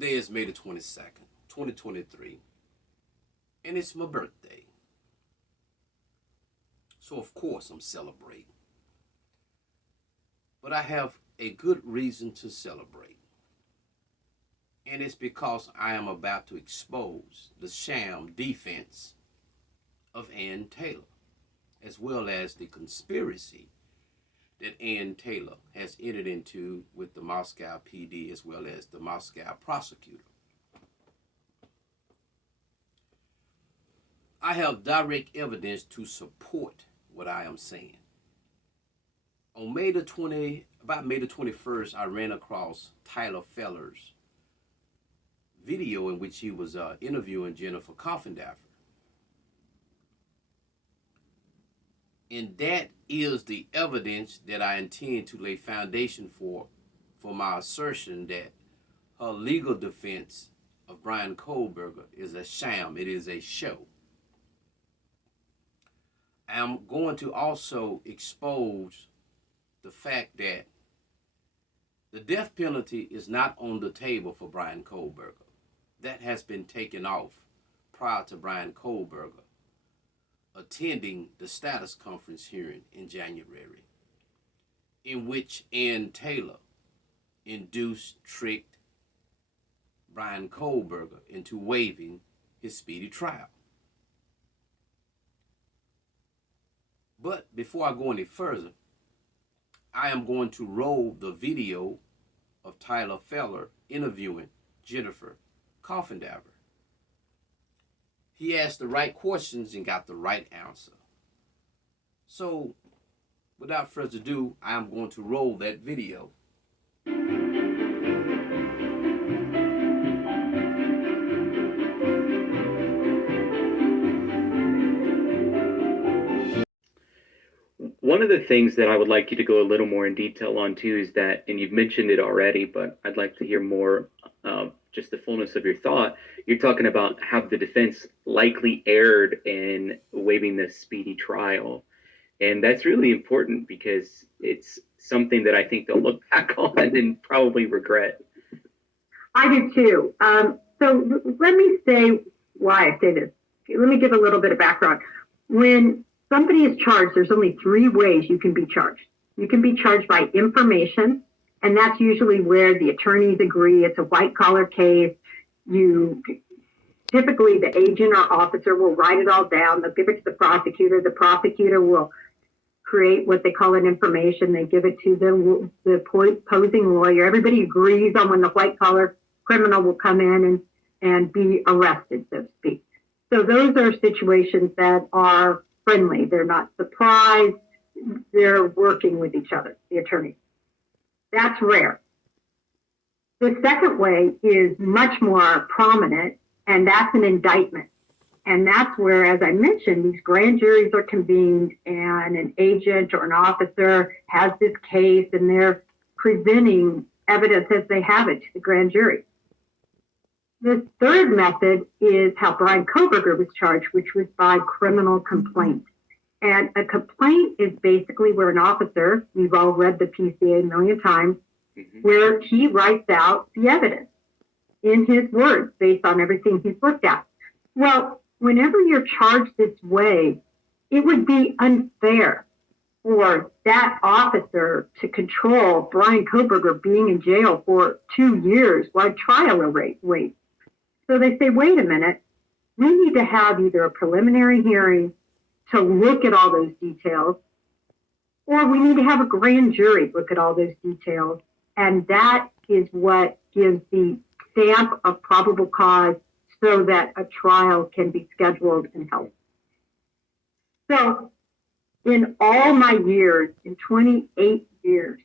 Today is May the 22nd, 2023, and it's my birthday. So of course I'm celebrating. But I have a good reason to celebrate. And it's because I am about to expose the sham defense of Ann Taylor, as well as the conspiracy that Ann Taylor has entered into with the Moscow PD as well as the Moscow prosecutor. I have direct evidence to support what I am saying. On about May the 21st, I ran across Tyler Feller's video in which he was interviewing Jennifer Coffindaffer. And that is the evidence that I intend to lay foundation for my assertion that her legal defense of Brian Kohlberg is a sham. It is a show. I am going to also expose the fact that the death penalty is not on the table for Brian Kohlberg. That has been taken off prior to Brian Kohlberg attending the status conference hearing in January, in which Ann Taylor induced, tricked Brian Kohlberg into waiving his speedy trial. But before I go any further, I am going to roll the video of Tyler Feller interviewing Jennifer Coffindaffer. He asked the right questions and got the right answer. So, without further ado, I am going to roll that video. One of the things that I would like you to go a little more in detail on too is that, and you've mentioned it already, but I'd like to hear more, just the fullness of your thought. You're talking about how the defense likely erred in waiving the speedy trial. And that's really important because it's something that I think they'll look back on and probably regret. I do too. So let me say why I say this. Let me give a little bit of background. When somebody is charged, there's only three ways you can be charged. You can be charged by information, and that's usually where the attorneys agree it's a white-collar case. Typically, the agent or officer will write it all down. They'll give it to the prosecutor. The prosecutor will create what they call an information. They give it to the opposing lawyer. Everybody agrees on when the white-collar criminal will come in and be arrested, so to speak. So those are situations that are friendly. They're not surprised. They're working with each other, the attorneys. That's rare. The second way is much more prominent, and that's an indictment. And that's where, as I mentioned, these grand juries are convened and an agent or an officer has this case and they're presenting evidence as they have it to the grand jury. The third method is how Brian Kohlberg was charged, which was by criminal complaint. And a complaint is basically where an officer, we've all read the PCA a million times, where he writes out the evidence in his words based on everything he's looked at. Well, whenever you're charged this way, it would be unfair for that officer to control Brian Kohlberg being in jail for 2 years while trial waits. So they say, wait a minute, we need to have either a preliminary hearing to look at all those details, or we need to have a grand jury look at all those details. And that is what gives the stamp of probable cause so that a trial can be scheduled and held. So in all my years, in 28 years,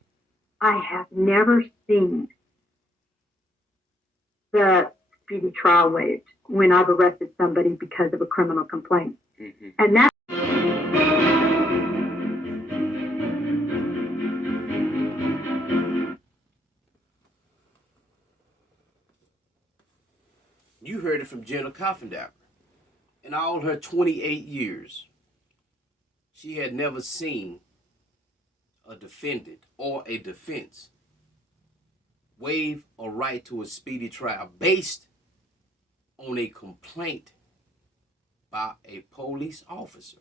I have never seen the speedy trial waived when I've arrested somebody because of a criminal complaint. And that's You heard it from Jennifer Coffindaffer. In all her 28 years, she had never seen a defendant or a defense waive a right to a speedy trial based on a complaint by a police officer.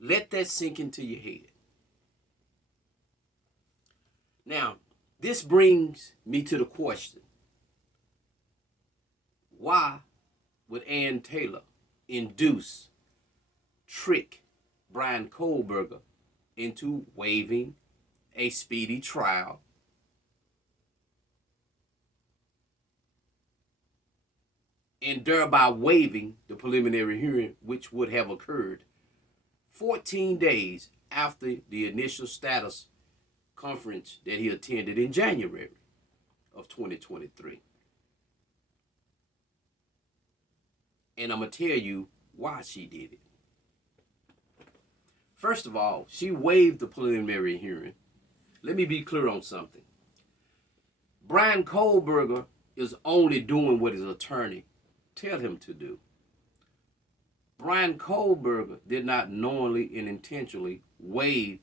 Let that sink into your head. Now, this brings me to the question, why would Ann Taylor induce, trick Brian Kohlberg into waiving a speedy trial and thereby waiving the preliminary hearing, which would have occurred 14 days after the initial status conference that he attended in January of 2023? And I'm going to tell you why she did it. First of all, she waived the preliminary hearing. Let me be clear on something. Brian Kohlberg is only doing what his attorney tell him to do. Brian Kohlberg did not knowingly and intentionally waive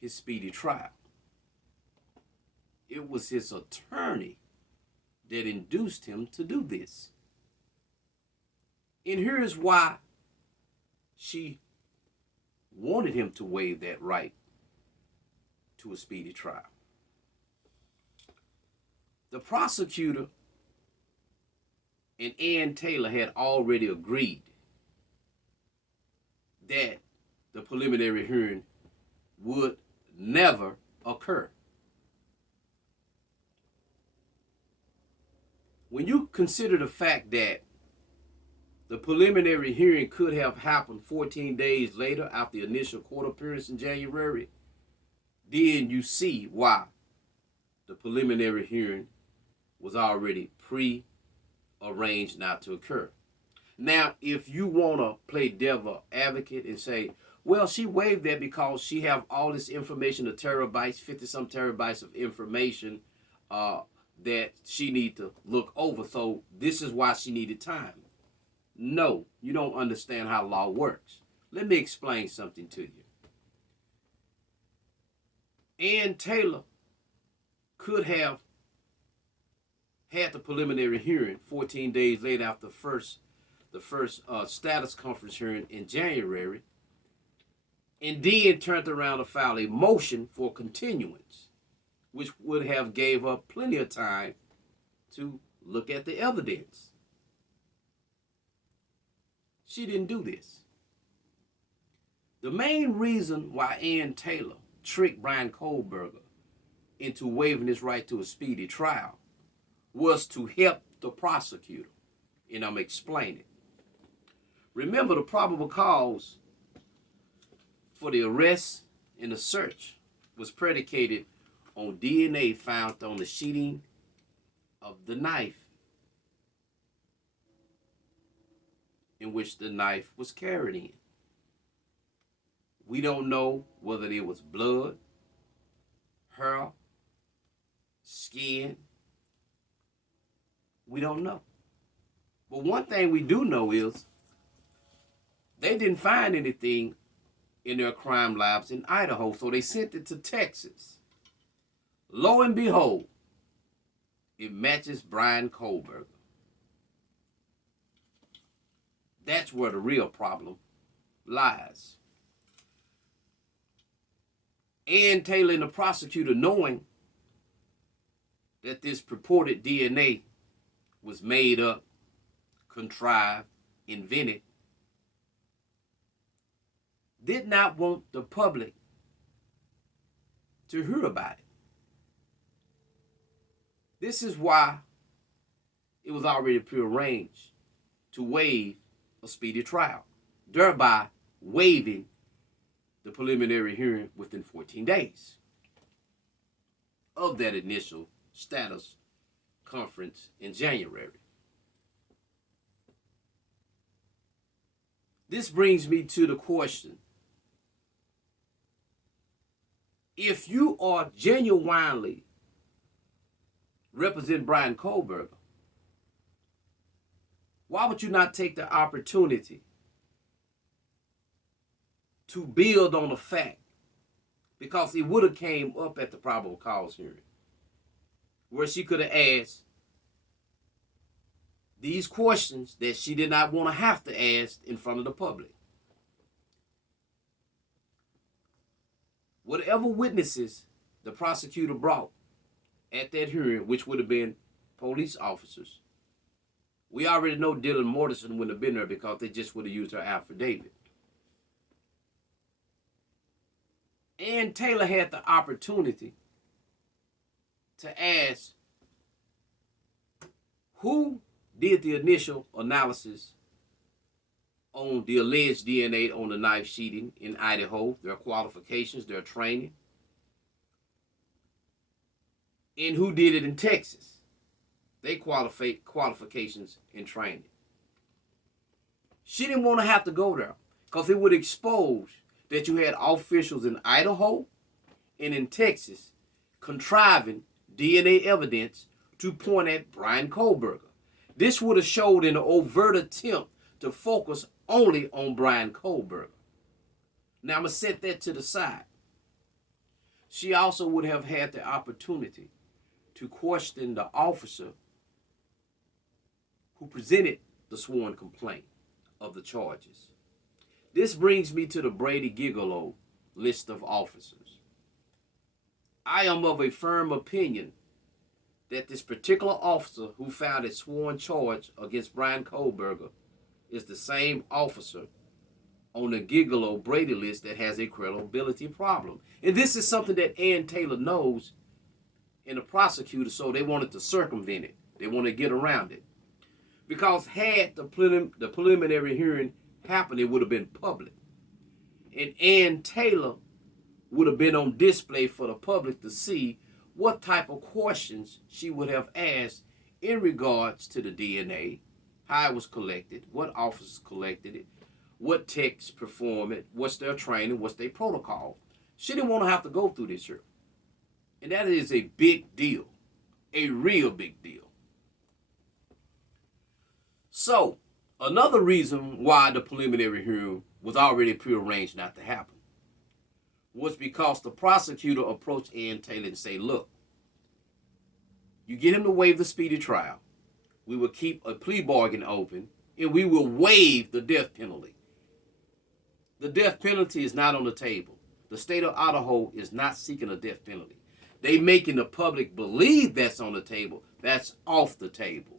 his speedy trial. It was his attorney that induced him to do this. And here's why she wanted him to waive that right to a speedy trial. The prosecutor and Ann Taylor had already agreed that the preliminary hearing would never occur. When you consider the fact that the preliminary hearing could have happened 14 days later after the initial court appearance in January, then you see why the preliminary hearing was already pre-arranged not to occur. Now, if you want to play devil advocate and say, well, she waived that because she have all this information, the terabytes, 50-some terabytes of information that she need to look over, so this is why she needed time. No, you don't understand how law works. Let me explain something to you. Ann Taylor could have had the preliminary hearing 14 days later after the first status conference hearing in January, and then turned around to file a motion for continuance, which would have gave her plenty of time to look at the evidence. She didn't do this. The main reason why Ann Taylor tricked Brian Kohlberg into waiving his right to a speedy trial was to help the prosecutor, and I'm explaining. Remember, the probable cause for the arrest and the search was predicated on DNA found on the sheathing of the knife in which the knife was carried in. We don't know whether it was blood, hair, skin. We don't know. But one thing we do know is they didn't find anything in their crime labs in Idaho, so they sent it to Texas. Lo and behold, it matches Brian Kohlberg. That's where the real problem lies. Ann Taylor and the prosecutor, knowing that this purported DNA was made up, contrived, invented, did not want the public to hear about it. This is why it was already prearranged to waive a speedy trial, thereby waiving the preliminary hearing within 14 days of that initial status conference in January. This brings me to the question, if you are genuinely represent Brian Kohlberg, why would you not take the opportunity to build on the fact? Because it would have came up at the probable cause hearing. where she could have asked these questions that she did not want to have to ask in front of the public. Whatever witnesses the prosecutor brought at that hearing, which would have been police officers, we already know Dylan Mortensen wouldn't have been there because they just would have used her affidavit. Ann Taylor had the opportunity to ask who did the initial analysis on the alleged DNA on the knife sheeting in Idaho, their qualifications, their training, and who did it in Texas, they qualifications and training. She didn't want to have to go there because it would expose that you had officials in Idaho and in Texas contriving DNA evidence to point at Brian Kohlberg. This would have showed an overt attempt to focus only on Brian Kohlberg. Now I'm going to set that to the side. She also would have had the opportunity to question the officer who presented the sworn complaint of the charges. This brings me to the Brady Gigolo list of officers. I am of a firm opinion that this particular officer who filed a sworn charge against Brian Kohlberg is the same officer on the Gigolo Brady list that has a credibility problem. And this is something that Ann Taylor knows and the prosecutor, so they wanted to circumvent it. They wanted to get around it. Because had the preliminary hearing happened, it would have been public. And Ann Taylor would have been on display for the public to see what type of questions she would have asked in regards to the DNA, how it was collected, what officers collected it, what techs perform it, what's their training, what's their protocol. She didn't want to have to go through this here. And that is a big deal, a real big deal. So, another reason why the preliminary hearing was already prearranged not to happen was because the prosecutor approached Ann Taylor and said, look, you get him to waive the speedy trial, we will keep a plea bargain open, and we will waive the death penalty. The death penalty is not on the table. The state of Idaho is not seeking a death penalty. They making the public believe that's on the table. That's off the table.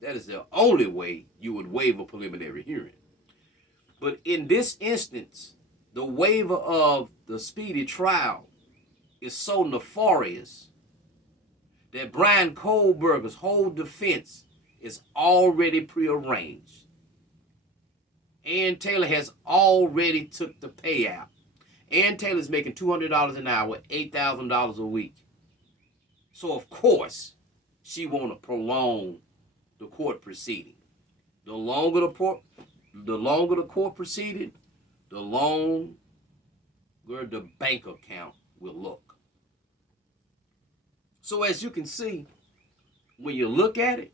That is the only way you would waive a preliminary hearing. But in this instance, the waiver of the speedy trial is so nefarious that Brian Kohlberg's whole defense is already prearranged. Ann Taylor has already took the payout. Ann Taylor's making $200 an hour, $8,000 a week. So of course, she want to prolong the court proceeding. The longer the court proceeding, the longer the bank account will look. So as you can see, when you look at it,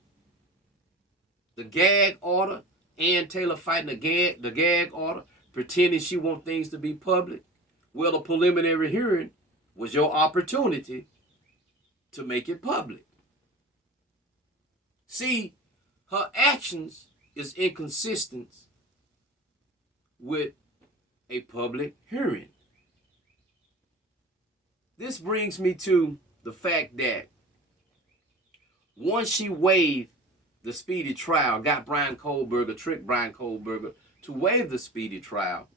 the gag order, Ann Taylor fighting the gag order, pretending she wants things to be public. Well, the preliminary hearing was your opportunity to make it public. See, her actions is inconsistent with a public hearing. This brings me to the fact that once she waived the speedy trial, got Brian Kohlberg, tricked Brian Kohlberg to waive the speedy trial,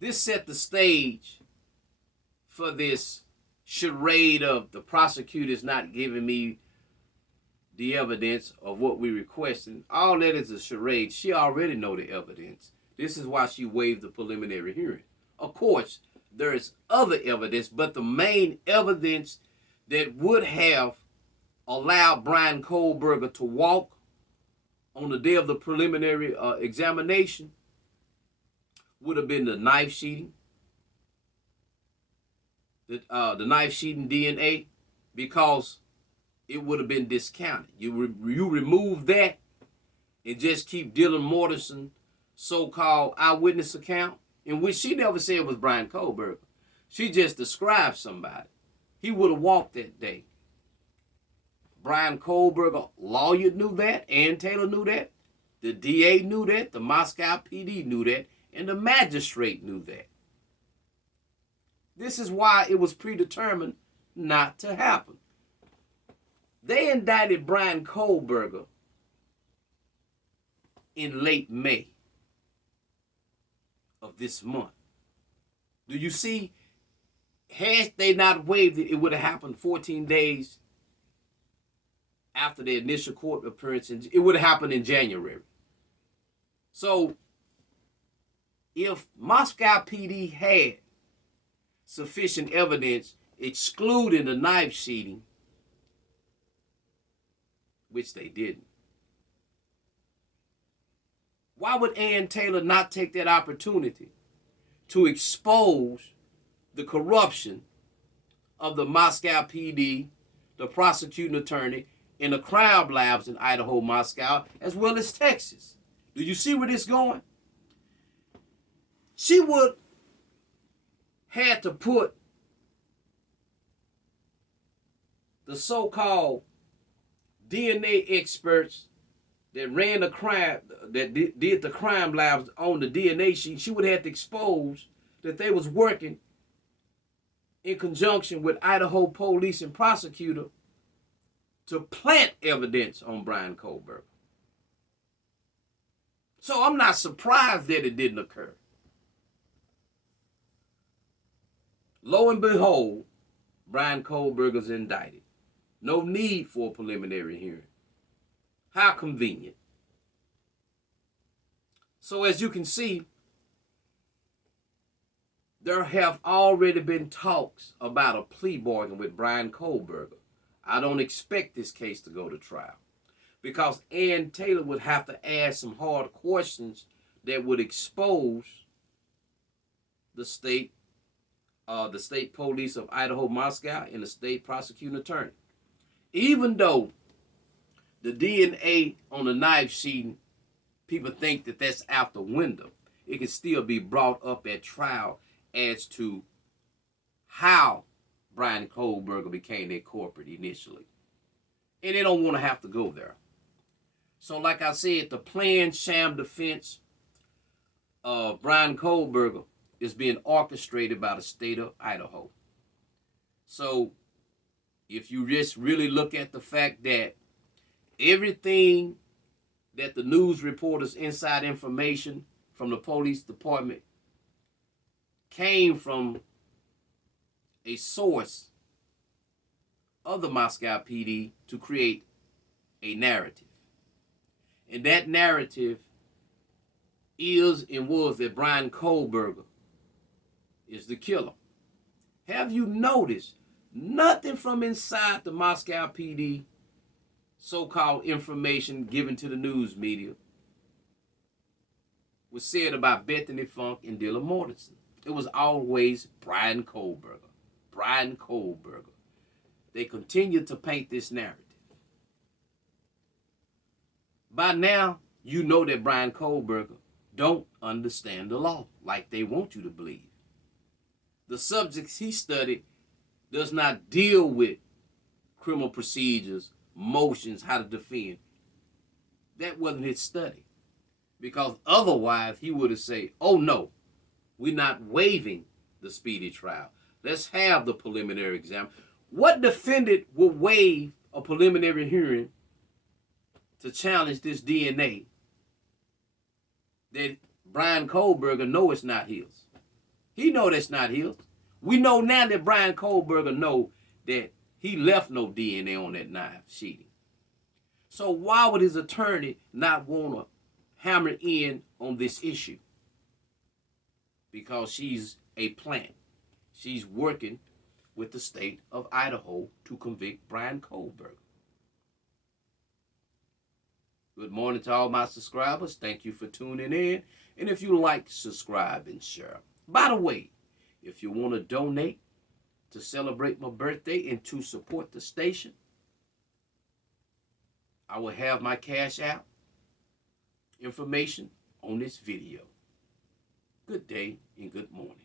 this set the stage for this charade of the prosecutors not giving me the evidence of what we requested. All that is a charade. She already know the evidence. This is why she waived the preliminary hearing. Of course, there is other evidence, but the main evidence that would have allowed Brian Kohlberg to walk on the day of the preliminary examination would have been the knife sheeting, the knife sheeting DNA, because it would have been discounted. You remove that and just keep Dylan Mortensen's so-called eyewitness account, in which she never said was Brian Kohlberg. She just described somebody. he would have walked that day. Brian Kohlberg, lawyer, knew that. Ann Taylor knew that. The DA knew that. The Moscow PD knew that. And the magistrate knew that. This is why it was predetermined not to happen. They indicted Brian Kohlberg in late May of this month. Do you see? Had they not waived it, it would have happened 14 days after the initial court appearance. It would have happened in January. So, if Moscow PD had sufficient evidence excluding the knife sheeting, which they didn't, why would Ann Taylor not take that opportunity to expose the corruption of the Moscow PD, the prosecuting attorney, and the crime labs in Idaho, Moscow, as well as Texas? Do you see where this is going? She would had to put the so-called DNA experts that ran the crime, that did the crime labs on the DNA sheet. She would have to expose that they was working in conjunction with Idaho police and prosecutor to plant evidence on Brian Kohlberg. So I'm not surprised that it didn't occur. Lo and behold, Brian Kohlberg is indicted. No need for a preliminary hearing. How convenient. So as you can see, there have already been talks about a plea bargain with Brian Kohlberg. I don't expect this case to go to trial because Ann Taylor would have to ask some hard questions that would expose the state police of Idaho, Moscow, and the state prosecuting attorney. Even though the DNA on the knife sheet, people think that that's out the window, it can still be brought up at trial as to how Brian Kohlberg became their corporate initially. And they don't want to have to go there. So like I said, the planned sham defense of Brian Kohlberg is being orchestrated by the state of Idaho. So if you just really look at the fact that everything that the news reporters' inside information from the police department came from a source of the Moscow PD to create a narrative. And that narrative is and was that Brian Kohlberg is the killer. Have you noticed nothing from inside the Moscow PD so-called information given to the news media was said about Bethany Funk and Dylan Mortensen? It was always Brian Kohlberg. Brian Kohlberg. They continue to paint this narrative. By now, you know that Brian Kohlberg don't understand the law like they want you to believe. The subjects he studied does not deal with criminal procedures, motions, how to defend. That wasn't his study. Because otherwise, he would have said, oh no, we're not waiving the speedy trial. Let's have the preliminary exam. What defendant would waive a preliminary hearing to challenge this DNA that Brian Kohlberg know it's not his? He know that's not his. We know now that Brian Kohlberg know that he left no DNA on that knife sheeting. So why would his attorney not want to hammer in on this issue? Because she's a plant. She's working with the state of Idaho to convict Brian Kohlberg. Good morning to all my subscribers. Thank you for tuning in. And if you like, subscribe and share. By the way, if you want to donate to celebrate my birthday and to support the station, I will have my Cash App information on this video. Good day and good morning.